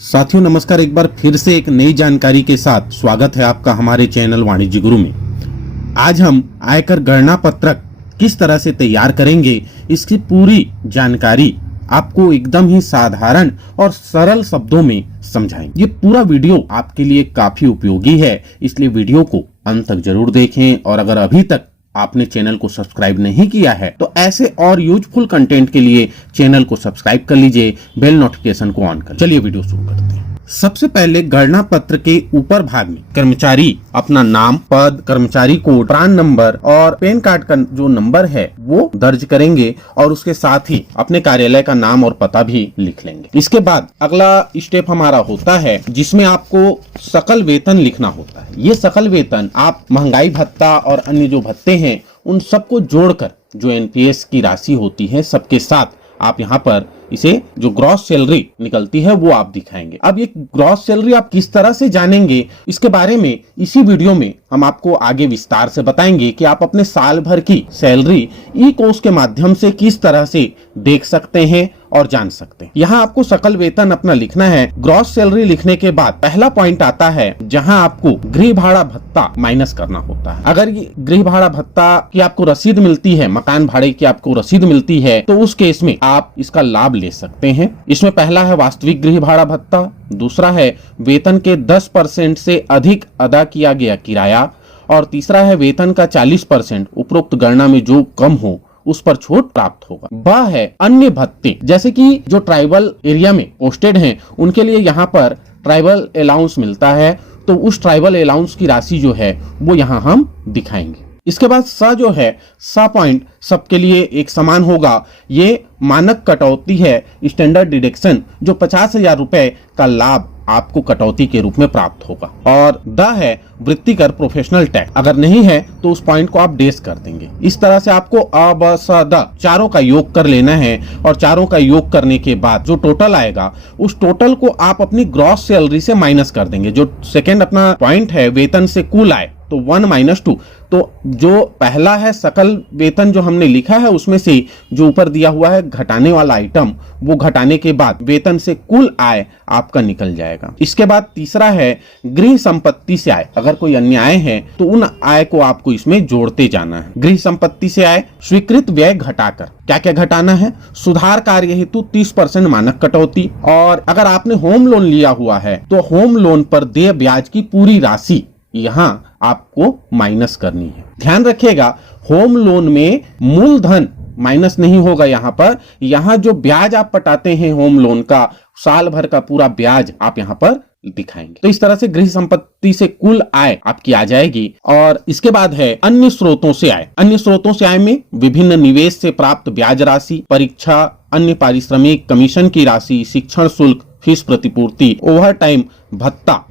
साथियों नमस्कार। एक बार फिर से एक नई जानकारी के साथ स्वागत है आपका हमारे चैनल वाणिज्य गुरु में। आज हम आयकर गणना पत्रक किस तरह से तैयार करेंगे, इसकी पूरी जानकारी आपको एकदम ही साधारण और सरल शब्दों में समझाएंगे। ये पूरा वीडियो आपके लिए काफी उपयोगी है, इसलिए वीडियो को अंत तक जरूर देखें। और अगर अभी तक आपने चैनल को सब्सक्राइब नहीं किया है तो ऐसे और यूजफुल कंटेंट के लिए चैनल को सब्सक्राइब कर लीजिए, बेल नोटिफिकेशन को ऑन कर। चलिए वीडियो शुरू करते हैं। सबसे पहले गणना पत्र के ऊपर भाग में कर्मचारी अपना नाम, पद, कर्मचारी कोड, प्रान नंबर और पैन कार्ड का जो नंबर है वो दर्ज करेंगे और उसके साथ ही अपने कार्यालय का नाम और पता भी लिख लेंगे। इसके बाद अगला स्टेप हमारा होता है जिसमें आपको सकल वेतन लिखना होता है। ये सकल वेतन आप महंगाई भत्ता और अन्य जो भत्ते हैं उन सबको जोड़कर जो एनपीएस की राशि होती है सबके साथ आप यहाँ पर इसे जो ग्रॉस सैलरी निकलती है वो आप दिखाएंगे। अब ये ग्रॉस सैलरी आप किस तरह से जानेंगे, इसके बारे में इसी वीडियो में हम आपको आगे विस्तार से बताएंगे कि आप अपने साल भर की सैलरी ई कोर्स के माध्यम से किस तरह से देख सकते हैं और जान सकते हैं। यहाँ आपको सकल वेतन अपना लिखना है। ग्रॉस सैलरी लिखने के बाद पहला पॉइंट आता है जहाँ आपको गृह भाड़ा भत्ता माइनस करना होता है। अगर ये गृह भाड़ा भत्ता की आपको रसीद मिलती है, मकान भाड़े की आपको रसीद मिलती है, तो उस केस में आप इसका लाभ ले सकते हैं। इसमें पहला है वास्तविक गृह भाड़ा भत्ता, दूसरा है वेतन के 10% से अधिक अदा किया गया किराया और तीसरा है वेतन का 40% उपरोक्त गणना में जो कम हो उस पर छूट प्राप्त होगा। वह है अन्य भत्ते, जैसे कि जो ट्राइबल एरिया में पोस्टेड हैं उनके लिए यहाँ पर ट्राइबल अलाउंस मिलता है, तो उस ट्राइबल अलाउंस की राशि जो है वो यहाँ हम दिखाएंगे। इसके बाद सा जो है सा पॉइंट सबके लिए एक समान होगा। ये मानक कटौती है, स्टैंडर्ड डिडक्शन, जो 50,000 रुपए का लाभ आपको कटौती के रूप में प्राप्त होगा। और द है वृत्ति कर प्रोफेशनल टैक्स, अगर नहीं है तो उस पॉइंट को आप डेस कर देंगे। इस तरह से आपको अ ब स द चारों का योग कर लेना है और चारों का योग करने के बाद जो टोटल आएगा उस टोटल को आप अपनी ग्रॉस सैलरी से माइनस कर देंगे। जो सेकेंड अपना पॉइंट है वेतन से कुल आय, तो 1 - 2, तो जो पहला है सकल वेतन जो हमने लिखा है उसमें से जो ऊपर दिया हुआ है घटाने वाला आइटम, वो घटाने के बाद वेतन से कुल आय आपका निकल जाएगा। इसके बाद तीसरा है गृह संपत्ति से आय। अगर कोई अन्य आय है तो उन आय को आपको इसमें जोड़ते जाना है। गृह संपत्ति से आय स्वीकृत व्यय घटाकर क्या क्या घटाना है, सुधार कार्य हेतु 30% मानक कटौती, और अगर आपने होम लोन लिया हुआ है तो होम लोन पर देय ब्याज की पूरी राशि यहाँ आपको माइनस करनी है। ध्यान रखिएगा होम लोन में मूलधन माइनस नहीं होगा। यहाँ जो ब्याज आप पटाते हैं होम लोन का, साल भर का पूरा ब्याज आप यहाँ पर दिखाएंगे। तो इस तरह से गृह संपत्ति से कुल आय आपकी आ जाएगी। और इसके बाद है अन्य स्रोतों से आय। अन्य स्रोतों से आय में विभिन्न निवेश से प्राप्त ब्याज राशि, परीक्षा, अन्य पारिश्रमिक, कमीशन की राशि, शिक्षण शुल्क, फीस प्रतिपूर्ति, ओवर टाइम भत्ता।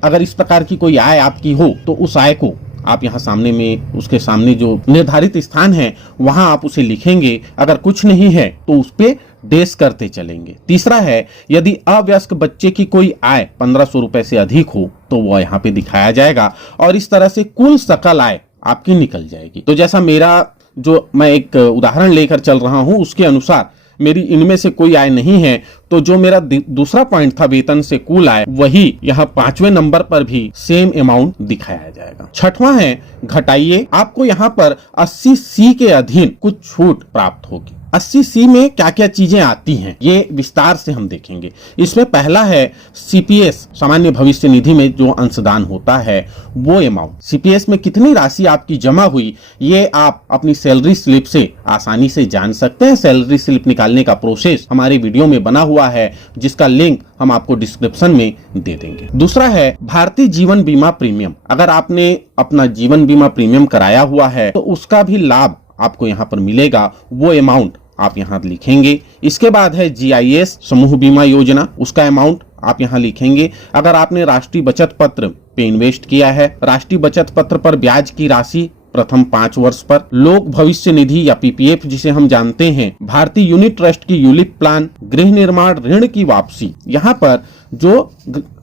अगर इस प्रकार की कोई आय आपकी हो तो उस आय को आप यहाँ सामने में उसके सामने जो निर्धारित स्थान है वहां आप उसे लिखेंगे। अगर कुछ नहीं है तो उस पे डेस करते चलेंगे। तीसरा है यदि अवयस्क बच्चे की कोई आय 1500 रुपए से अधिक हो तो वह यहाँ पे दिखाया जाएगा और इस तरह से कुल सकल आय आपकी निकल जाएगी। तो जैसा मेरा जो मैं एक उदाहरण लेकर चल रहा हूं उसके अनुसार मेरी इनमें से कोई आय नहीं है, तो जो मेरा दूसरा पॉइंट था वेतन से कुल आय, वही यहाँ 5वें नंबर पर भी सेम अमाउंट दिखाया जाएगा। छठवां है घटाइए। आपको यहाँ पर 80C के अधीन कुछ छूट प्राप्त होगी। 80C में क्या क्या चीजें आती हैं ये विस्तार से हम देखेंगे। इसमें पहला है सीपीएस, सामान्य भविष्य निधि में जो अंशदान होता है वो अमाउंट। सीपीएस में कितनी राशि आपकी जमा हुई ये आप अपनी सैलरी स्लिप से आसानी से जान सकते हैं। सैलरी स्लिप निकालने का प्रोसेस हमारे वीडियो में बना हुआ है जिसका लिंक हम आपको डिस्क्रिप्शन में दे देंगे। दूसरा है भारतीय जीवन बीमा प्रीमियम। अगर आपने अपना जीवन बीमा प्रीमियम कराया हुआ है तो उसका भी लाभ आपको यहाँ पर मिलेगा, वो अमाउंट आप यहाँ लिखेंगे। इसके बाद है जीआईएस समूह बीमा योजना, उसका अमाउंट आप यहाँ लिखेंगे। अगर आपने राष्ट्रीय बचत पत्र पे इन्वेस्ट किया है, राष्ट्रीय बचत पत्र पर ब्याज की राशि प्रथम 5 वर्ष पर, लोक भविष्य निधि या पीपीएफ जिसे हम जानते हैं, भारतीय यूनिट ट्रस्ट की यूलिप प्लान, गृह निर्माण ऋण की वापसी, यहाँ पर जो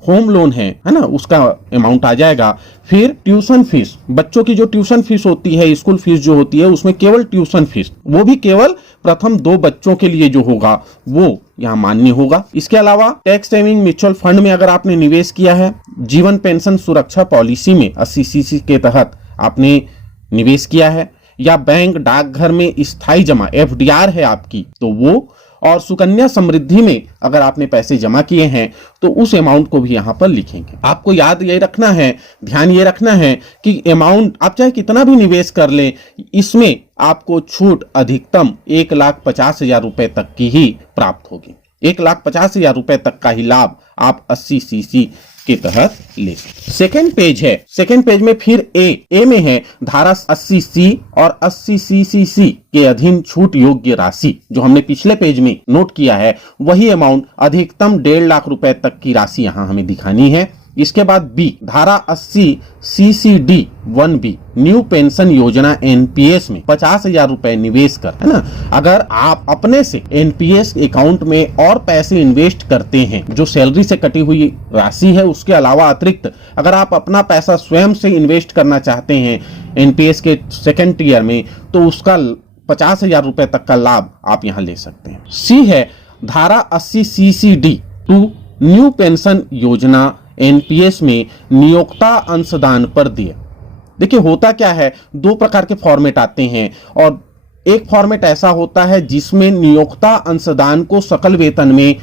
होम लोन है ना, उसका अमाउंट आ जाएगा। फिर ट्यूशन फीस, बच्चों की जो ट्यूशन फीस होती है, स्कूल फीस जो होती है उसमें केवल ट्यूशन फीस, वो भी केवल प्रथम 2 बच्चों के लिए जो होगा वो यहाँ मान्य होगा। इसके अलावा टैक्स सेविंग म्यूचुअल फंड में अगर आपने निवेश किया है, जीवन पेंशन सुरक्षा पॉलिसी में 80cc के तहत आपने निवेश किया है, या बैंक डाकघर में स्थायी जमा FDR है आपकी, तो वो, और सुकन्या समृद्धि में अगर आपने पैसे जमा किए हैं तो उस अमाउंट को भी यहां पर लिखेंगे। आपको याद ये रखना है, ध्यान ये रखना है कि अमाउंट आप चाहे कितना भी निवेश कर लें, इसमें आपको छूट अधिकतम 1,50,000 रुपए तक की ही प्राप्त होगी। 1,50,000 रुपए तक का ही लाभ आप 80cc के तहत ले सकते। सेकेंड पेज में फिर ए में है धारा 80C और 80CCC के अधीन छूट योग्य राशि। जो हमने पिछले पेज में नोट किया है वही अमाउंट, अधिकतम 1.5 लाख रुपए तक की राशि यहां हमें दिखानी है। इसके बाद बी, धारा 80CCD1B न्यू पेंशन योजना NPS में 50,000 रुपए निवेश कर, है ना। अगर आप अपने से NPS अकाउंट में और पैसे इन्वेस्ट करते हैं, जो सैलरी से कटी हुई राशि है उसके अलावा अतिरिक्त अगर आप अपना पैसा स्वयं से इन्वेस्ट करना चाहते हैं NPS के सेकेंड टियर में, तो उसका 50,000 रुपए तक का लाभ आप यहां ले सकते हैं। सी है धारा 80CCD2 न्यू पेंशन योजना NPS में नियोक्ता अंशदान पर दिए। देखिए होता क्या है, 2 प्रकार के फॉर्मेट आते हैं, और एक फॉर्मेट ऐसा होता है जिसमें नियोक्ता अंशदान को सकल वेतन में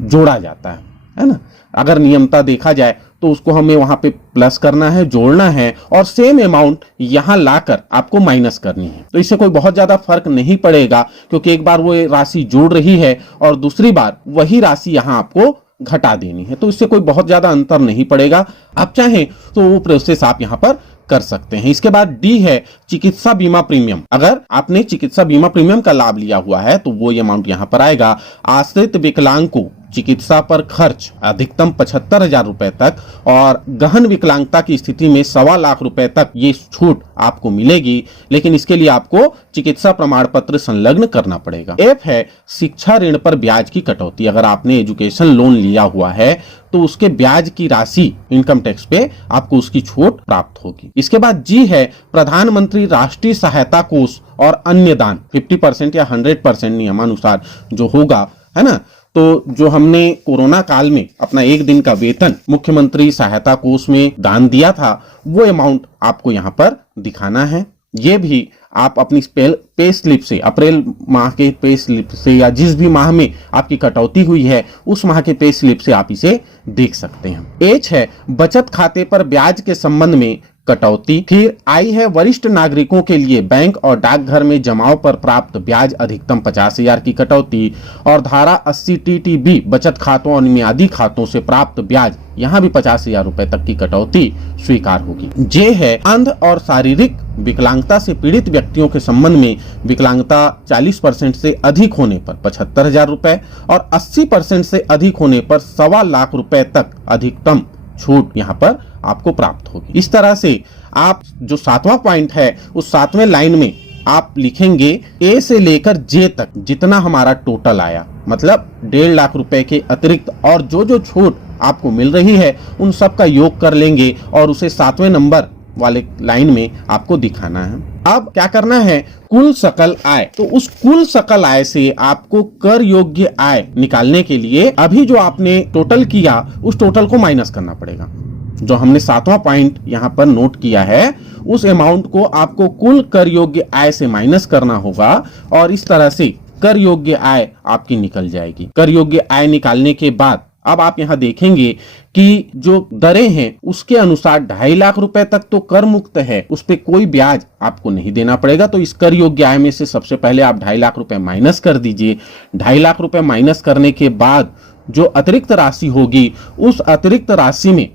जोड़ा जाता है ना। अगर नियमता देखा जाए तो उसको हमें वहां पे प्लस करना है, जोड़ना है, और सेम अमाउंट यहां लाकर आपको माइनस करनी है। तो इससे कोई बहुत ज्यादा फर्क नहीं पड़ेगा, क्योंकि एक बार वो राशि जोड़ रही है और दूसरी बार वही राशि यहां आपको घटा देनी है, तो इससे कोई बहुत ज्यादा अंतर नहीं पड़ेगा। आप चाहें तो वो प्रोसेस आप यहां पर कर सकते हैं। इसके बाद डी है चिकित्सा बीमा प्रीमियम। अगर आपने चिकित्सा बीमा प्रीमियम का लाभ लिया हुआ है तो वो अमाउंट यहां पर आएगा। आश्रित विकलांग को चिकित्सा पर खर्च अधिकतम 75,000 रुपए तक, और गहन विकलांगता की स्थिति में 1.25 लाख रुपए तक ये छूट आपको मिलेगी, लेकिन इसके लिए आपको चिकित्सा प्रमाण पत्र संलग्न करना पड़ेगा। एफ है शिक्षा ऋण पर ब्याज की कटौती। अगर आपने एजुकेशन लोन लिया हुआ है तो उसके ब्याज की राशि इनकम टैक्स पे आपको उसकी छूट प्राप्त होगी। इसके बाद जी है प्रधानमंत्री राष्ट्रीय सहायता कोष और अन्य दान 50% या 100% नियमानुसार जो होगा, है ना। तो जो हमने कोरोना काल में अपना 1 दिन का वेतन मुख्यमंत्री सहायता कोष में दान दिया था, वो अमाउंट आपको यहाँ पर दिखाना है। ये भी आप अपनी पे स्लिप से, अप्रैल माह के पे स्लिप से, या जिस भी माह में आपकी कटौती हुई है उस माह के पे स्लिप से आप इसे देख सकते हैं। एच है बचत खाते पर ब्याज के संबंध में कटौती। फिर आई है वरिष्ठ नागरिकों के लिए बैंक और डाकघर में जमाओ पर प्राप्त ब्याज अधिकतम 50,000 की कटौती, और धारा 80 TTB बचत खातों और मियादी खातों से प्राप्त ब्याज, यहाँ भी 50,000 रुपए तक की कटौती स्वीकार होगी। जे है अंध और शारीरिक विकलांगता से पीड़ित व्यक्तियों के संबंध में विकलांगता 40% से अधिक होने पर 75,000 रुपए, और 80% से अधिक होने पर 1.25 लाख रुपए तक अधिकतम छूट यहाँ पर आपको प्राप्त होगी। इस तरह से आप जो 7वां पॉइंट है उस 7वें लाइन में आप लिखेंगे ए से लेकर जे तक जितना हमारा टोटल आया, मतलब 1.5 लाख रुपए के अतिरिक्त और जो छूट आपको मिल रही है उन सब का योग कर लेंगे और उसे 7वें नंबर वाले लाइन में आपको दिखाना है। अब क्या करना है, कुल सकल आय। तो उस कुल सकल आय से आपको कर योग्य आय निकालने के लिए अभी जो आपने टोटल किया उस टोटल को माइनस करना पड़ेगा। जो हमने 7वां पॉइंट यहाँ पर नोट किया है उस अमाउंट को आपको कुल कर योग्य आय से माइनस करना होगा, और इस तरह से कर योग्य आय आपकी निकल जाएगी। कर योग्य आय निकालने के बाद अब आप यहाँ देखेंगे कि जो दरें हैं उसके अनुसार 2.5 लाख रुपए तक तो कर मुक्त है, उस पे कोई ब्याज आपको नहीं देना पड़ेगा। तो इस कर योग्य आय में से सबसे पहले आप 2.5 लाख रुपए माइनस कर दीजिए। 2.5 लाख रुपए माइनस करने के बाद जो अतिरिक्त राशि होगी उस अतिरिक्त राशि में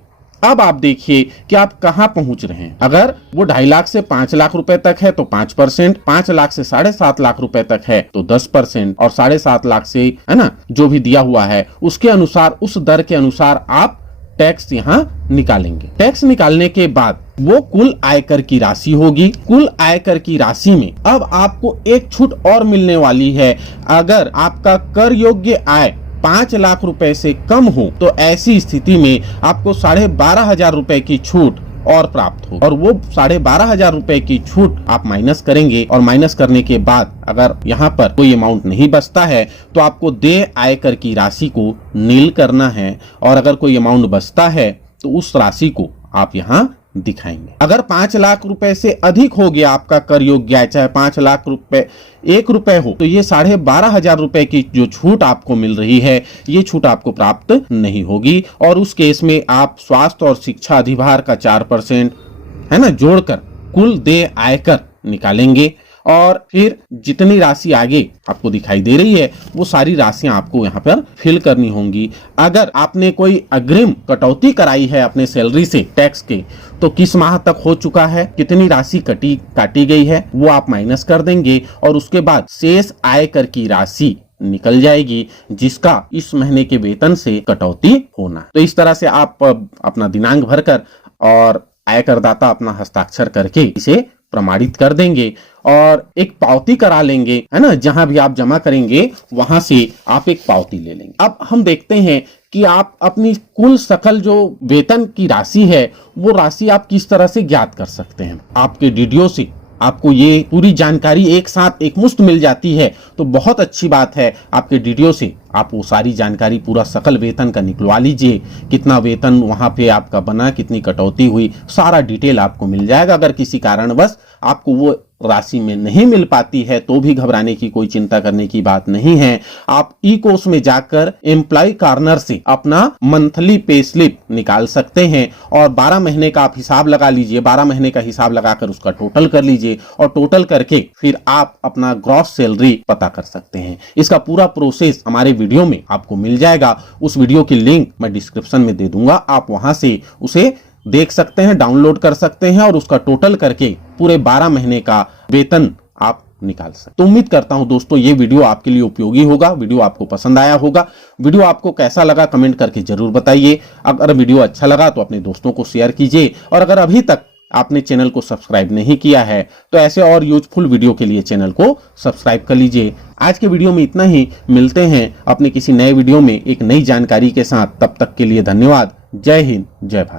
अब आप देखिए कि आप कहां पहुंच रहे हैं। अगर वो 2.5 लाख से 5 लाख रुपए तक है तो 5%, 5 लाख से 7.5 लाख रुपए तक है तो 10%, और 7.5 लाख से, है ना, जो भी दिया हुआ है उसके अनुसार, उस दर के अनुसार आप टैक्स यहाँ निकालेंगे। टैक्स निकालने के बाद वो कुल आयकर की राशि होगी। कुल आयकर की राशि में अब आपको एक छूट और मिलने वाली है। अगर आपका कर योग्य आय 5 लाख रुपए से कम हो तो ऐसी स्थिति में आपको 12,500 रुपए की छूट और प्राप्त हो, और वो 12,500 रुपए की छूट आप माइनस करेंगे, और माइनस करने के बाद अगर यहाँ पर कोई अमाउंट नहीं बचता है तो आपको देय आयकर की राशि को नील करना है, और अगर कोई अमाउंट बचता है तो उस राशि को आप यहाँ दिखाएंगे। अगर 5 लाख रुपए से अधिक हो गया आपका कर योग्य आय, चाहे 5 लाख रुपए 1 रुपए हो, तो ये 12,500 रुपए की जो छूट आपको मिल रही है, ये छूट आपको प्राप्त नहीं होगी। और उस केस में आप स्वास्थ्य और शिक्षा अधिभार का 4% है ना जोड़कर कुल देय आयकर निकालेंगे, और फिर जितनी राशि आगे आपको दिखाई दे रही है वो सारी राशियां आपको यहाँ पर फिल करनी होंगी। अगर आपने कोई अग्रिम कटौती कराई है अपने सैलरी से टैक्स के, तो किस माह तक हो चुका है, कितनी राशि काटी गई है, वो आप माइनस कर देंगे, और उसके बाद शेष आयकर की राशि निकल जाएगी जिसका इस महीने के वेतन से कटौती होना। तो इस तरह से आप अपना दिनांक भरकर और आयकरदाता अपना हस्ताक्षर करके इसे प्रमाणित कर देंगे, और एक पावती करा लेंगे, है ना, जहां भी आप जमा करेंगे वहां से आप एक पावती ले लेंगे। अब हम देखते हैं कि आप अपनी कुल सकल जो वेतन की राशि है वो राशि आप किस तरह से ज्ञात कर सकते हैं। आपके डीडीओ से आपको ये पूरी जानकारी एक साथ एक मुश्त मिल जाती है तो बहुत अच्छी बात है। आपके डीडीओ से आप वो सारी जानकारी पूरा सकल वेतन का निकलवा लीजिए, कितना वेतन वहां पे आपका बना, कितनी कटौती हुई, सारा डिटेल आपको मिल जाएगा। अगर किसी कारणवश आपको वो राशि में नहीं मिल पाती है तो भी घबराने की कोई चिंता करने की बात नहीं है। आप ई कोर्स में जाकर एम्प्लॉय कॉर्नर से अपना मंथली पे स्लिप निकाल सकते हैं, और 12 महीने का आप हिसाब लगा लीजिए, 12 महीने का हिसाब लगाकर उसका टोटल कर लीजिए, और टोटल करके फिर आप अपना ग्रॉस सैलरी पता कर सकते हैं। इसका पूरा प्रोसेस हमारे वीडियो में आपको मिल जाएगा। उस वीडियो की लिंक मैं डिस्क्रिप्शन में दे दूंगा, आप वहां से उसे देख सकते हैं, डाउनलोड कर सकते हैं, और उसका टोटल करके पूरे 12 महीने का वेतन आप निकाल सकते। तो उम्मीद करता हूं दोस्तों ये वीडियो आपके लिए उपयोगी होगा, वीडियो आपको पसंद आया होगा। वीडियो आपको कैसा लगा कमेंट करके जरूर बताइए। अगर वीडियो अच्छा लगा तो अपने दोस्तों को शेयर कीजिए, और अगर अभी तक आपने चैनल को सब्सक्राइब नहीं किया है तो ऐसे और यूजफुल वीडियो के लिए चैनल को सब्सक्राइब कर लीजिए। आज के वीडियो में इतना ही, मिलते हैं अपने किसी नए वीडियो में एक नई जानकारी के साथ। तब तक के लिए धन्यवाद। जय हिंद, जय भारत।